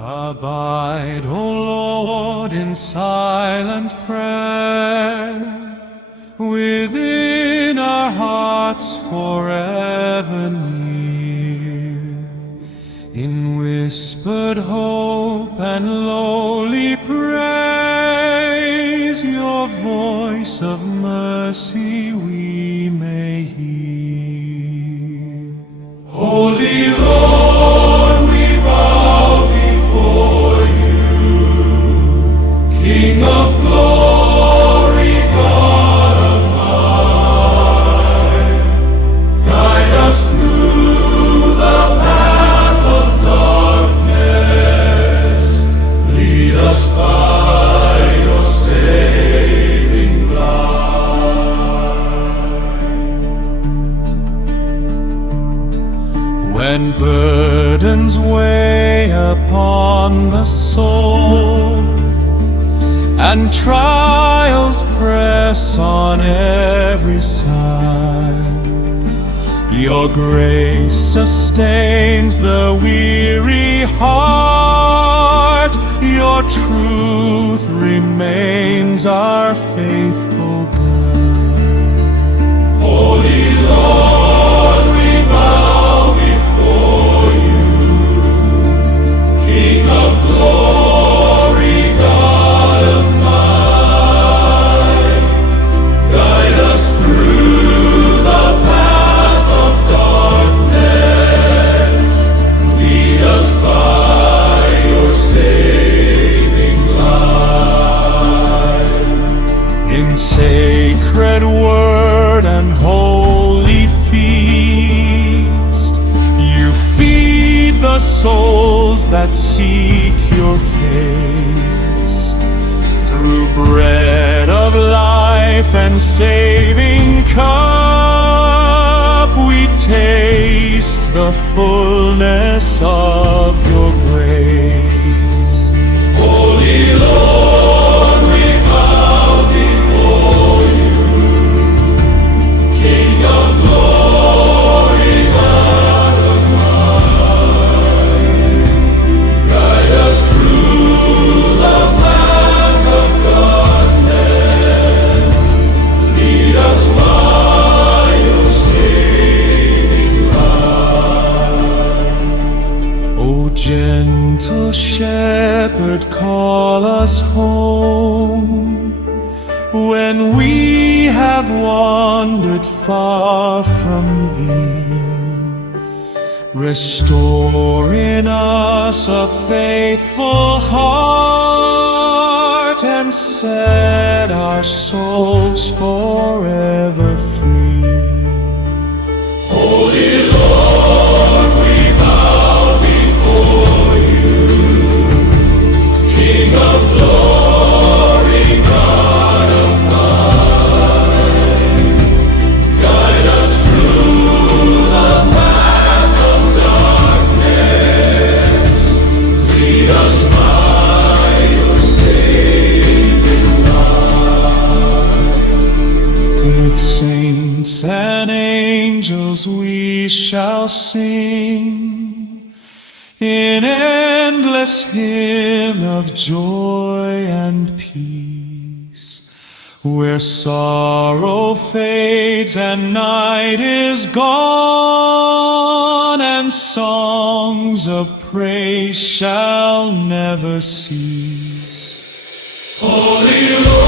Abide, O Lord, in silent prayer, within our hearts forever near. In whispered hope and lowly praise, your voice of mercy we may hear. Holy Lord, we bow before you, King of glory, God of might. Guide us through the path of darkness, lead us by your saving light. When burdens weigh upon the soul, and trials press on every side, your grace sustains the weary heart. Your truth remains our faithful guide. Holy Lord, we bow before you, King of glory, God of might. Guide us through the path of darkness, lead us by your saving light. In sacred word and holy feast, you feed the souls that seek your face. Through bread of life and saving cup, we taste the fullness of your grace. Holy Lord, we bow before you, King of glory, God of might. Guide us through the path of darkness, lead us by your saving light. O gentle shepherd, call us home when we have wandered far from thee. Restore in us a faithful heart and set our souls forever free. Holy Lord, we bow before you, King of glory, God of might. Guide us through the path of darkness, lead us by your saving light. With saints and angels we shall sing in endless hymn of joy and peace, where sorrow fades and night is gone, and songs of praise shall never cease. Holy Lord,